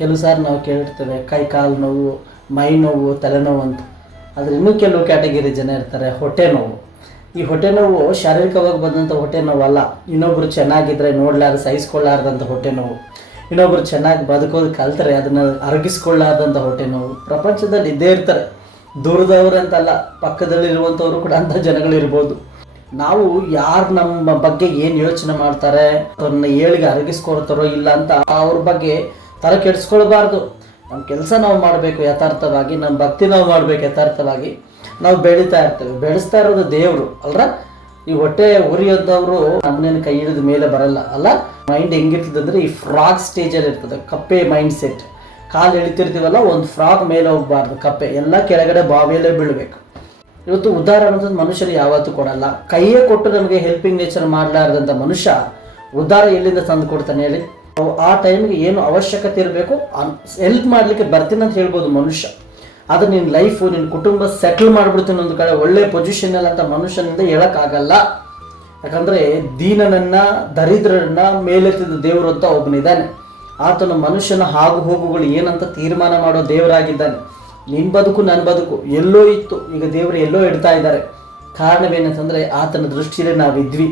ಕೆಲವು ಸಾರಿ ನಾವು ಕೇಳಿರ್ತೇವೆ ಕೈ ಕಾಲು ನೋವು, ಮೈ ನೋವು, ತಲೆನೋವು ಅಂತ. ಆದರೆ ಇನ್ನೂ ಕೆಲವು ಕ್ಯಾಟಗರಿ ಜನ ಇರ್ತಾರೆ ಹೊಟ್ಟೆ ನೋವು. ಈ ಹೊಟ್ಟೆ ನೋವು ಶಾರೀರಿಕವಾಗಿ ಬಂದಂಥ ಹೊಟ್ಟೆ ನೋವು ಅಲ್ಲ. ಇನ್ನೊಬ್ಬರು ಚೆನ್ನಾಗಿದ್ದರೆ ನೋಡಲಾರ್ದು ಸಹಿಸ್ಕೊಳ್ಳಾರ್ದಂಥ ಹೊಟ್ಟೆ ನೋವು, ಇನ್ನೊಬ್ಬರು ಚೆನ್ನಾಗಿ ಬದುಕೋದು ಕಲ್ತರೆ ಅದನ್ನು ಅರಗಿಸ್ಕೊಳ್ಳಾರ್ದಂಥ ಹೊಟ್ಟೆ ನೋವು ಪ್ರಪಂಚದಲ್ಲಿ ಇದ್ದೇ ಇರ್ತಾರೆ. ದೂರದವರು ಅಂತಲ್ಲ, ಪಕ್ಕದಲ್ಲಿರುವಂಥವರು ಕೂಡ ಅಂಥ ಜನಗಳಿರ್ಬೋದು. ನಾವು ಯಾರು ನಮ್ಮ ಬಗ್ಗೆ ಏನು ಯೋಚನೆ ಮಾಡ್ತಾರೆ, ಅವ್ರನ್ನ ಏಳಿಗೆ ಅರಗಿಸ್ಕೊಳ್ತಾರೋ ಇಲ್ಲ ಅಂತ ಅವ್ರ ಬಗ್ಗೆ ತಲೆ ಕೆಡಿಸ್ಕೊಳ್ಬಾರ್ದು. ನಮ್ಮ ಕೆಲಸ ನಾವು ಮಾಡಬೇಕು ಯಥಾರ್ಥವಾಗಿ, ನಮ್ಮ ಭಕ್ತಿ ನಾವು ಮಾಡಬೇಕು ಯಥಾರ್ಥವಾಗಿ. ನಾವು ಬೆಳೀತಾ ಇರ್ತೇವೆ, ಬೆಳೆಸ್ತಾ ಇರೋದು ದೇವರು ಅಲ್ರ. ಈ ಹೊಟ್ಟೆ ಉರಿಯೋದವರು ನಮ್ಮನೇನು ಕೈ ಹಿಡಿದ ಮೇಲೆ ಬರಲ್ಲ ಅಲ್ಲ. ಮೈಂಡ್ ಹೆಂಗಿರ್ತದಂದ್ರೆ ಈ ಫ್ರಾಗ್ ಸ್ಟೇಜಲ್ಲಿ ಇರ್ತದೆ, ಕಪ್ಪೆ ಮೈಂಡ್ ಸೆಟ್. ಕಾಲು ಎಳಿತಿರ್ತೀವಲ್ಲ, ಒಂದು ಫ್ರಾಗ್ ಮೇಲೆ ಹೋಗ್ಬಾರ್ದು, ಕಪ್ಪೆ ಎಲ್ಲ ಕೆಳಗಡೆ ಬಾವಿಯಲ್ಲೇ ಬೀಳಬೇಕು. ಇವತ್ತು ಉದ್ಧಾರ ಅನ್ನೋದು ಮನುಷ್ಯರು ಯಾವತ್ತೂ ಕೊಡಲ್ಲ. ಕೈಯೇ ಕೊಟ್ಟು ನಮಗೆ ಹೆಲ್ಪಿಂಗ್ ನೇಚರ್ ಮಾಡಲಾರ್ದಂಥ ಮನುಷ್ಯ ಉದ್ಧಾರ ಎಲ್ಲಿಂದ ತಂದು ಕೊಡ್ತಾನೆ ಹೇಳಿ? ಆ ಟೈಮಿಗೆ ಏನು ಅವಶ್ಯಕತೆ ಇರಬೇಕು ಹೆಲ್ಪ್ ಮಾಡಲಿಕ್ಕೆ ಬರ್ತೀನಿ ಅಂತ ಹೇಳ್ಬೋದು ಮನುಷ್ಯ. ಆದರೆ ನಿನ್ನ ಲೈಫು, ನಿನ್ನ ಕುಟುಂಬ ಸೆಟಲ್ ಮಾಡಿಬಿಡ್ತೀನಿ ಒಂದು ಕಡೆ ಒಳ್ಳೆ ಪೊಸಿಷನಲ್ಲಿ ಅಂತ ಮನುಷ್ಯನಿಂದ ಹೇಳೋಕ್ಕಾಗಲ್ಲ. ಯಾಕಂದರೆ ದೀನನನ್ನು, ದರಿದ್ರರನ್ನು ಮೇಲೆತ್ತಿದ ದೇವರು ಅಂತ ಒಬ್ಬನಿದ್ದಾನೆ. ಆತನ ಮನುಷ್ಯನ ಆಗು ಹೋಗುಗಳು ಏನಂತ ತೀರ್ಮಾನ ಮಾಡೋ ದೇವರಾಗಿದ್ದಾನೆ. ನಿನ್ನ ಬದುಕು ನನ್ನ ಬದುಕು ಎಲ್ಲೋ ಇತ್ತು, ಈಗ ದೇವರು ಎಲ್ಲೋ ಇಡ್ತಾ ಇದ್ದಾರೆ. ಕಾರಣವೇನಂತಂದರೆ ಆತನ ದೃಷ್ಟಿಯಲ್ಲಿ ನಾವಿದ್ವಿ.